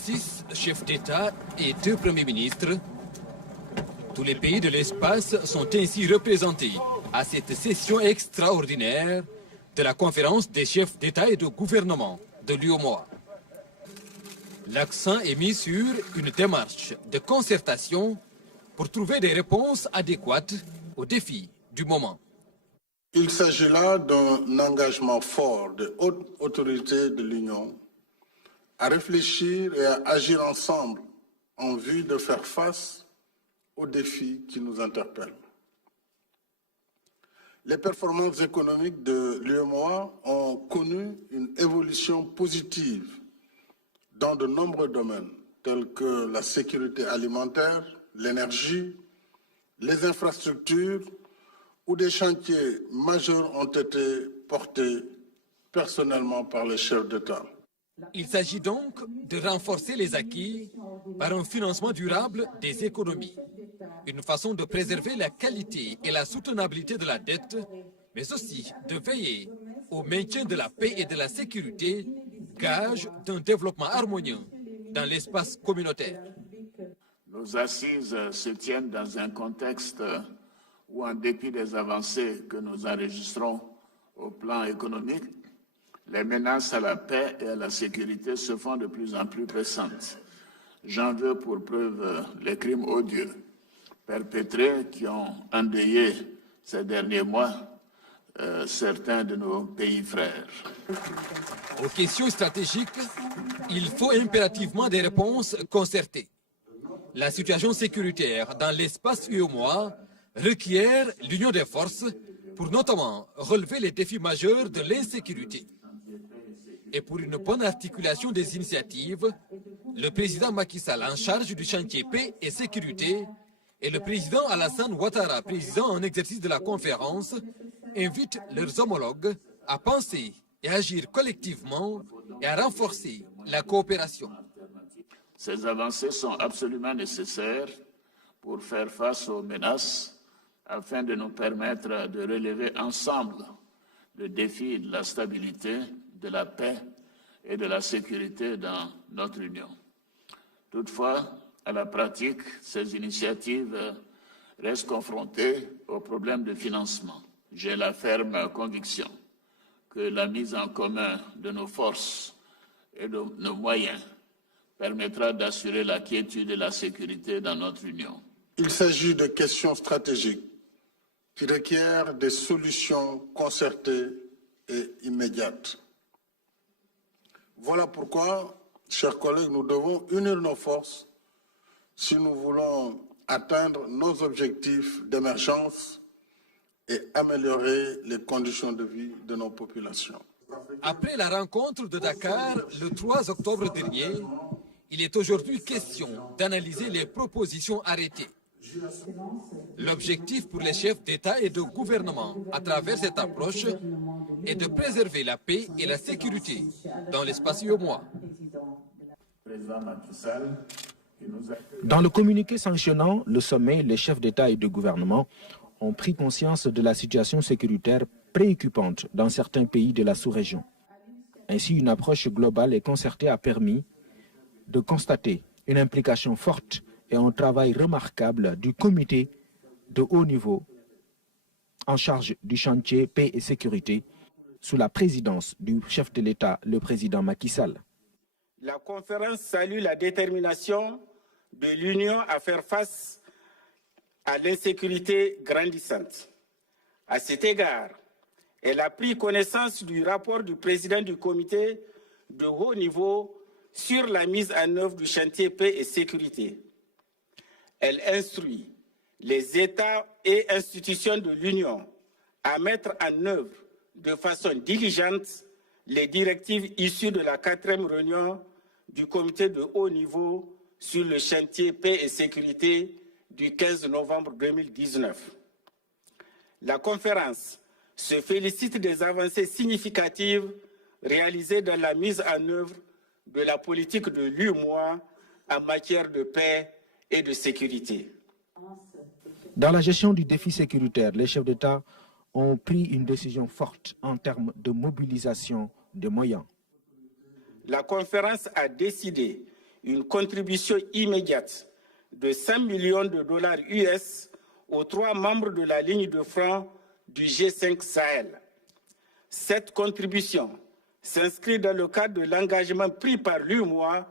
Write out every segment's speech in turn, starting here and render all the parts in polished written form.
6 chefs d'État et 2 premiers ministres. Tous les pays de l'espace sont ainsi représentés à cette session extraordinaire de la conférence des chefs d'État et de gouvernement de l'UEMOA. L'accent est mis sur une démarche de concertation pour trouver des réponses adéquates aux défis du moment. Il s'agit là d'un engagement fort des hautes autorités de l'Union à réfléchir et à agir ensemble en vue de faire face aux défis qui nous interpellent. Les performances économiques de l'UEMOA ont connu une évolution positive dans de nombreux domaines, tels que la sécurité alimentaire, l'énergie, les infrastructures, où des chantiers majeurs ont été portés personnellement par les chefs d'État. Il s'agit donc de renforcer les acquis par un financement durable des économies, une façon de préserver la qualité et la soutenabilité de la dette, mais aussi de veiller au maintien de la paix et de la sécurité, gage d'un développement harmonieux dans l'espace communautaire. Nos assises se tiennent dans un contexte où, en dépit des avancées que nous enregistrons au plan économique, les menaces à la paix et à la sécurité se font de plus en plus pressantes. J'en veux pour preuve les crimes odieux perpétrés qui ont endeuillé ces derniers mois certains de nos pays frères. Aux questions stratégiques, il faut impérativement des réponses concertées. La situation sécuritaire dans l'espace UEMOA requiert l'union des forces pour notamment relever les défis majeurs de l'insécurité. Et pour une bonne articulation des initiatives, le président Macky Sall en charge du chantier paix et sécurité et le président Alassane Ouattara, président en exercice de la conférence, invitent leurs homologues à penser et agir collectivement et à renforcer la coopération. Ces avancées sont absolument nécessaires pour faire face aux menaces afin de nous permettre de relever ensemble le défi de la stabilité, de la paix et de la sécurité dans notre Union. Toutefois, à la pratique, ces initiatives restent confrontées aux problèmes de financement. J'ai la ferme conviction que la mise en commun de nos forces et de nos moyens permettra d'assurer la quiétude et la sécurité dans notre Union. Il s'agit de questions stratégiques qui requièrent des solutions concertées et immédiates. Voilà pourquoi, chers collègues, nous devons unir nos forces si nous voulons atteindre nos objectifs d'émergence et améliorer les conditions de vie de nos populations. Après la rencontre de Dakar le 3 octobre dernier, il est aujourd'hui question d'analyser les propositions arrêtées. L'objectif pour les chefs d'État et de gouvernement à travers cette approche est de préserver la paix et la sécurité dans l'espace UEMOA. Dans le communiqué sanctionnant le sommet, les chefs d'État et de gouvernement ont pris conscience de la situation sécuritaire préoccupante dans certains pays de la sous-région. Ainsi, une approche globale et concertée a permis de constater une implication forte et un travail remarquable du comité de haut niveau en charge du chantier paix et sécurité sous la présidence du chef de l'État, le président Macky Sall. La conférence salue la détermination de l'Union à faire face à l'insécurité grandissante. À cet égard, elle a pris connaissance du rapport du président du comité de haut niveau sur la mise en œuvre du chantier paix et sécurité. Elle instruit les États et institutions de l'Union à mettre en œuvre de façon diligente les directives issues de la 4e réunion du comité de haut niveau sur le chantier paix et sécurité du 15 novembre 2019. La conférence se félicite des avancées significatives réalisées dans la mise en œuvre de la politique de l'UEMOA en matière de paix et de sécurité. Dans la gestion du défi sécuritaire, les chefs d'État ont pris une décision forte en termes de mobilisation de moyens. La conférence a décidé une contribution immédiate de 100 millions de dollars US aux 3 membres de la ligne de front du G5 Sahel. Cette contribution s'inscrit dans le cadre de l'engagement pris par l'UEMOA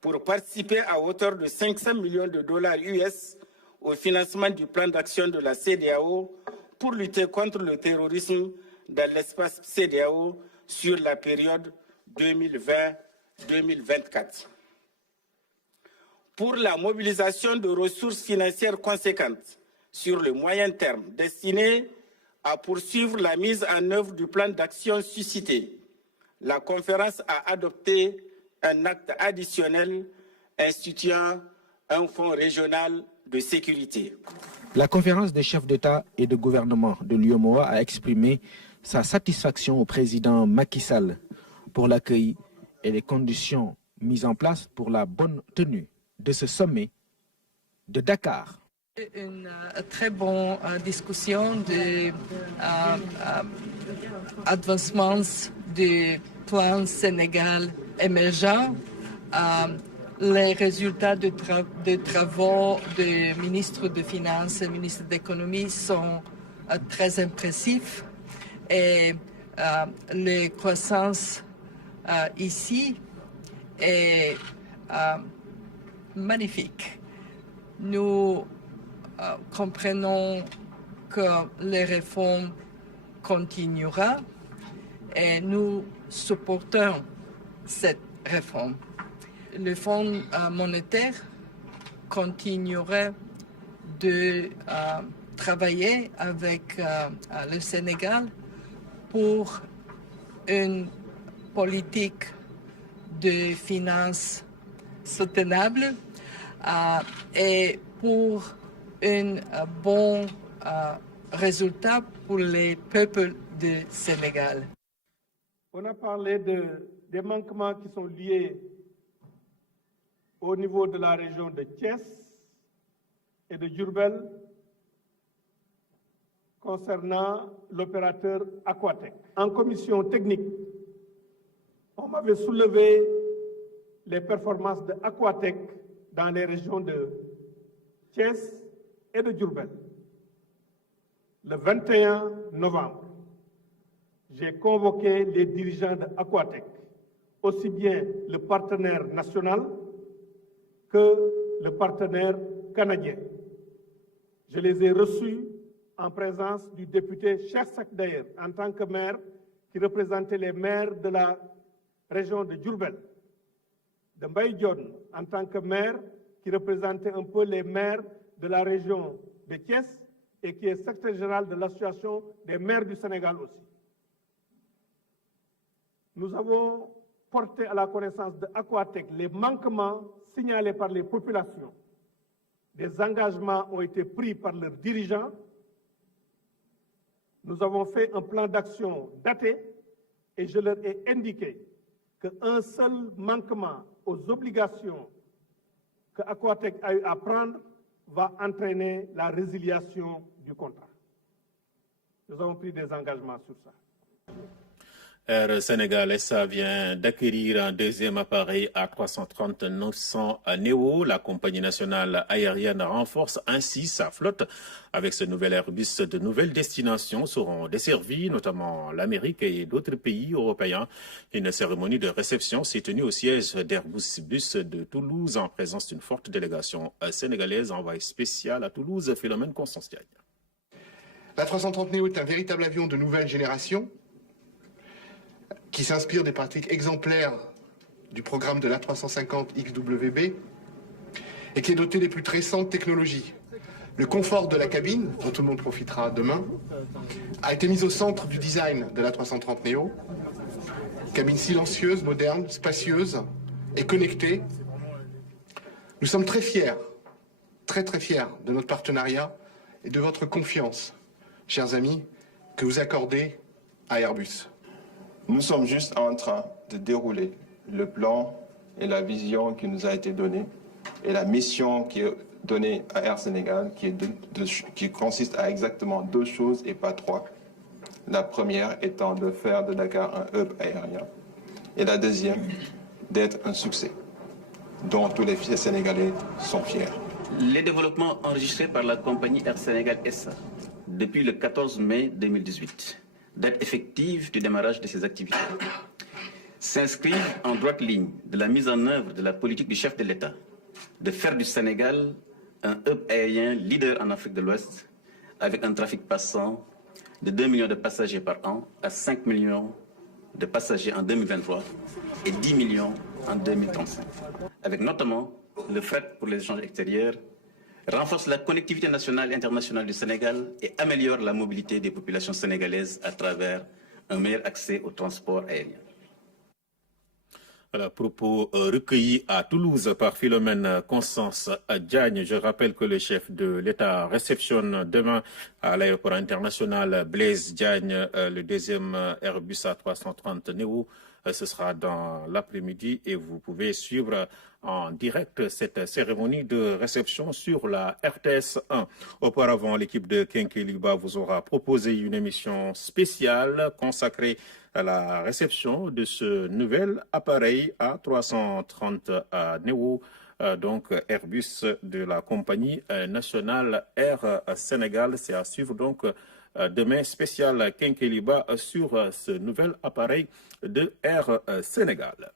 pour participer à hauteur de 500 millions de dollars US au financement du plan d'action de la CEDEAO pour lutter contre le terrorisme dans l'espace CEDEAO sur la période 2020-2024. Pour la mobilisation de ressources financières conséquentes sur le moyen terme destinées à poursuivre la mise en œuvre du plan d'action suscité, la conférence a adopté un acte additionnel instituant un fonds régional de sécurité. La conférence des chefs d'État et de gouvernement de l'UEMOA a exprimé sa satisfaction au président Macky Sall pour l'accueil et les conditions mises en place pour la bonne tenue de ce sommet de Dakar. Une très bonne discussion de avancement du plan Sénégal émergent. Les résultats de travaux du ministre des Finances et ministre de l'Économie sont très impressifs et la croissance ici est magnifique. Nous comprenons que les réformes continueront et nous supportons cette réforme. Le Fonds monétaire continuera de travailler avec le Sénégal pour une politique de finances soutenable et pour un bon résultat pour les peuples du Sénégal. On a parlé des manquements qui sont liés au niveau de la région de Thiès et de Diourbel concernant l'opérateur Aquatech. En commission technique, on m'avait soulevé les performances de Aquatech dans les régions de Thiès et de Diourbel. Le 21 novembre, j'ai convoqué les dirigeants de Aquatech, aussi bien le partenaire national que le partenaire canadien. Je les ai reçus en présence du député Cheikh Seck Dayer, en tant que maire qui représentait les maires de la région de Diourbel, de Mbaye Dione en tant que maire qui représentait un peu les maires de la région de Thiès et qui est secrétaire général de l'association des maires du Sénégal aussi. Nous avons porté à la connaissance de Aquatech les manquements signalés par les populations. Des engagements ont été pris par leurs dirigeants. Nous avons fait un plan d'action daté et je leur ai indiqué qu'un seul manquement aux obligations que Aquatech a eu à prendre va entraîner la résiliation du contrat. Nous avons pris des engagements sur ça. Air Sénégal SA vient d'acquérir un deuxième appareil A330-900 Neo. La compagnie nationale aérienne renforce ainsi sa flotte. Avec ce nouvel Airbus, de nouvelles destinations seront desservies, notamment l'Amérique et d'autres pays européens. Une cérémonie de réception s'est tenue au siège d'Airbus Bus de Toulouse en présence d'une forte délégation sénégalaise. Envoyé spécial à Toulouse, Philomène Constantine. L'A330 Neo est un véritable avion de nouvelle génération qui s'inspire des pratiques exemplaires du programme de l'A350 XWB et qui est doté des plus récentes technologies. Le confort de la cabine, dont tout le monde profitera demain, a été mis au centre du design de l'A330 Neo. Cabine silencieuse, moderne, spacieuse et connectée. Nous sommes très fiers, très fiers de notre partenariat et de votre confiance, chers amis, que vous accordez à Airbus. Nous sommes juste en train de dérouler le plan et la vision qui nous a été donnée et la mission qui est donnée à Air Sénégal qui consiste à exactement 2 choses et pas 3. La première étant de faire de Dakar un hub aérien et la deuxième d'être un succès. dont tous les Sénégalais sont fiers. Les développements enregistrés par la compagnie Air Sénégal SA depuis le 14 mai 2018, date effective du démarrage de ses activités, s'inscrivent en droite ligne de la mise en œuvre de la politique du chef de l'État de faire du Sénégal un hub aérien leader en Afrique de l'Ouest avec un trafic passant de 2 millions de passagers par an à 5 millions de passagers en 2023 et 10 millions en 2035. Avec notamment le fret pour les échanges extérieurs, renforce la connectivité nationale et internationale du Sénégal et améliore la mobilité des populations sénégalaises à travers un meilleur accès au transport aérien. Voilà, propos recueillis à Toulouse par Philomène Constance Diagne. Je rappelle que le chef de l'État réceptionne demain à l'aéroport international Blaise Diagne le deuxième Airbus A330 Neo. Ce sera dans l'après-midi et vous pouvez suivre en direct cette cérémonie de réception sur la RTS 1. Auparavant, l'équipe de Kenkeliba vous aura proposé une émission spéciale consacrée à la réception de ce nouvel appareil A330 Neo, donc Airbus de la compagnie nationale Air Sénégal. C'est à suivre donc demain, spécial Kenkeliba sur ce nouvel appareil de Air Sénégal.